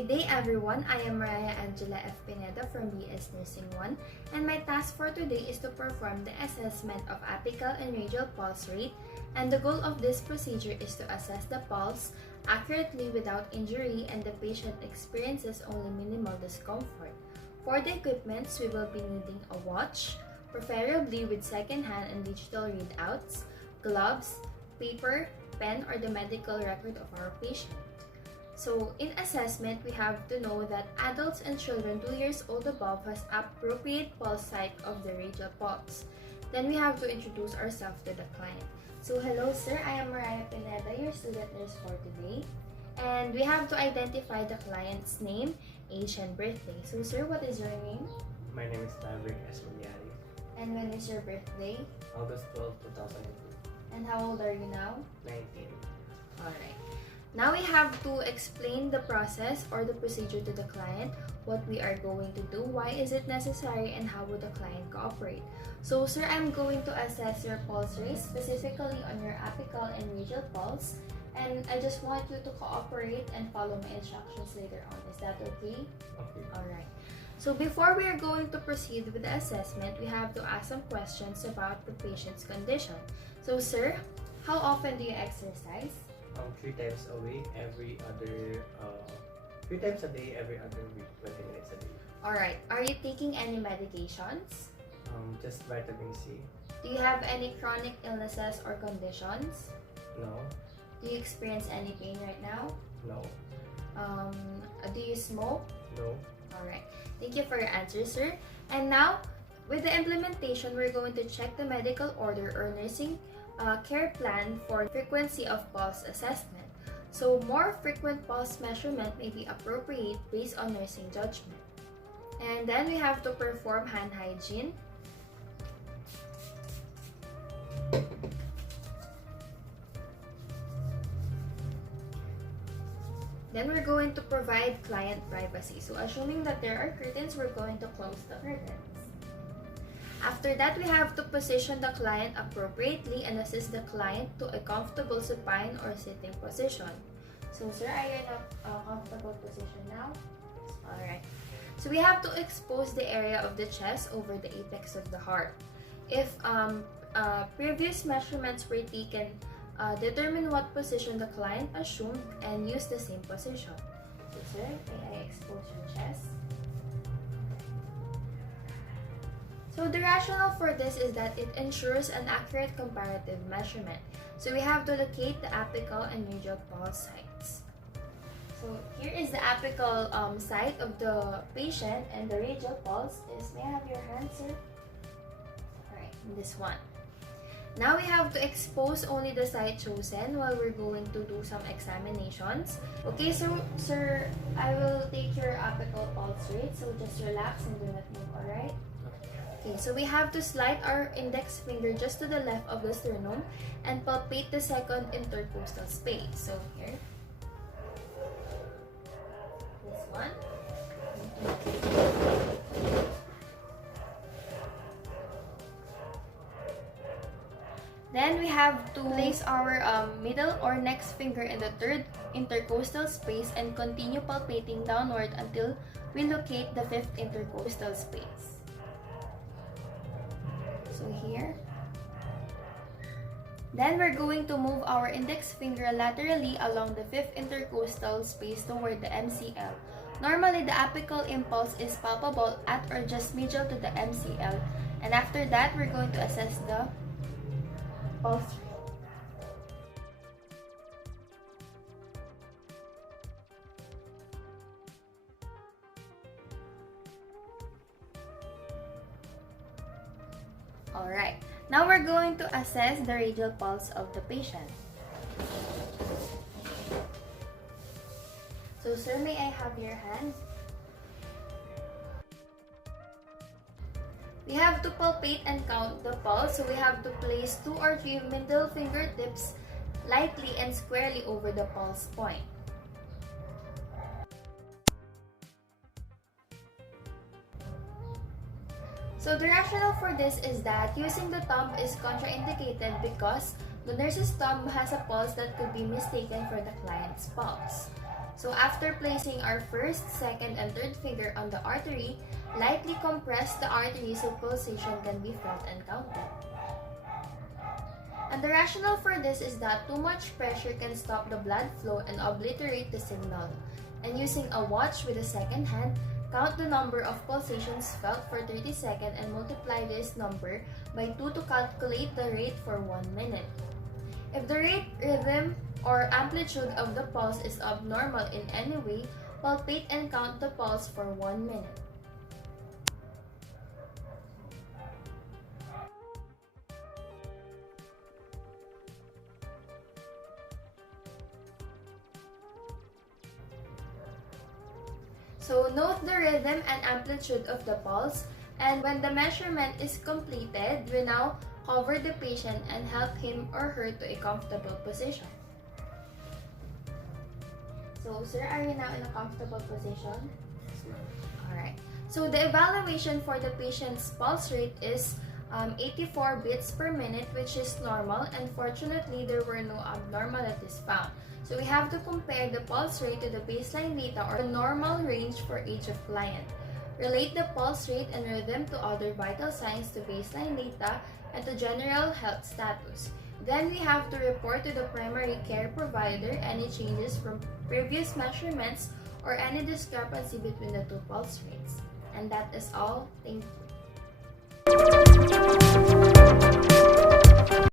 Good day everyone, I am Mariah Angela F. Pineda from BSN1 and my task for today is to perform the assessment of apical and radial pulse rate, and the goal of this procedure is to assess the pulse accurately without injury and the patient experiences only minimal discomfort. For the equipments, we will be needing a watch, preferably with second-hand and digital readouts, gloves, paper, pen, or the medical record of our patient. So, in assessment, we have to know that adults and children 2 years old above has appropriate pulse site of the radial pulse. Then we have to introduce ourselves to the client. So, hello sir, I am Mariah Pineda, your student nurse for today. And we have to identify the client's name, age, and birthday. So, sir, what is your name? My name is Maverick S. Magyari. And when is your birthday? August 12, 2002. And how old are you now? 19. Alright. Now we have to explain the process or the procedure to the client, what we are going to do, why is it necessary, and how would the client cooperate. So sir, I'm going to assess your pulse rate, specifically on your apical and radial pulse, and I just want you to cooperate and follow my instructions later on. Is that okay? Okay. Alright. So before we are going to proceed with the assessment, we have to ask some questions about the patient's condition. So sir, how often do you exercise? 3 times a week, 3 times a day, every other week, 20 minutes a day. Alright, are you taking any medications? Just vitamin C. Do you have any chronic illnesses or conditions? No. Do you experience any pain right now? No. Do you smoke? No. Alright, thank you for your answer, sir. And now, with the implementation, we're going to check the medical order or nursing care plan for frequency of pulse assessment. So, more frequent pulse measurement may be appropriate based on nursing judgment. And then we have to perform hand hygiene. Then we're going to provide client privacy. So, assuming that there are curtains, we're going to close the curtains. After that, we have to position the client appropriately and assist the client to a comfortable supine or sitting position. So, sir, are you in a comfortable position now? Alright. So, we have to expose the area of the chest over the apex of the heart. If previous measurements were taken, determine what position the client assumed and use the same position. So, sir, may I expose your chest? So the rationale for this is that it ensures an accurate comparative measurement. So we have to locate the apical and radial pulse sites. So here is the apical site of the patient, and the radial pulse is, may I have your hand, sir? Alright, this one. Now we have to expose only the site chosen while we're going to do some examinations. Okay, so sir, I will take your apical pulse rate, so just relax and do not move, alright? Okay, so we have to slide our index finger just to the left of the sternum and palpate the second intercostal space. So here, this one. Then we have to place our middle or next finger in the third intercostal space and continue palpating downward until we locate the fifth intercostal space. So here. Then we're going to move our index finger laterally along the fifth intercostal space toward the MCL. Normally, the apical impulse is palpable at or just medial to the MCL. And after that, we're going to assess the pulse rate. Alright, now we're going to assess the radial pulse of the patient. So sir, may I have your hand? We have to palpate and count the pulse, so we have to place 2 or 3 middle fingertips lightly and squarely over the pulse point. So the rationale for this is that using the thumb is contraindicated because The nurse's thumb has a pulse that could be mistaken for the client's pulse. So after placing our first, second, and third finger on the artery, lightly compress the artery so pulsation can be felt and counted. And the rationale for this is that too much pressure can stop the blood flow and obliterate the signal. And using a watch with a second hand, count the number of pulsations felt for 30 seconds and multiply this number by 2 to calculate the rate for 1 minute. If the rate, rhythm, or amplitude of the pulse is abnormal in any way, palpate and count the pulse for 1 minute. So note the rhythm and amplitude of the pulse, and when the measurement is completed, we now cover the patient and help him or her to a comfortable position. So, sir, are you now in a comfortable position? Yes, ma'am. Alright. So, the evaluation for the patient's pulse rate is 84 beats per minute, which is normal, and fortunately, there were no abnormalities found. So, we have to compare the pulse rate to the baseline data or the normal range for age of client. Relate the pulse rate and rhythm to other vital signs to baseline data and to general health status. Then we have to report to the primary care provider any changes from previous measurements or any discrepancy between the two pulse rates. And that is all. Thank you.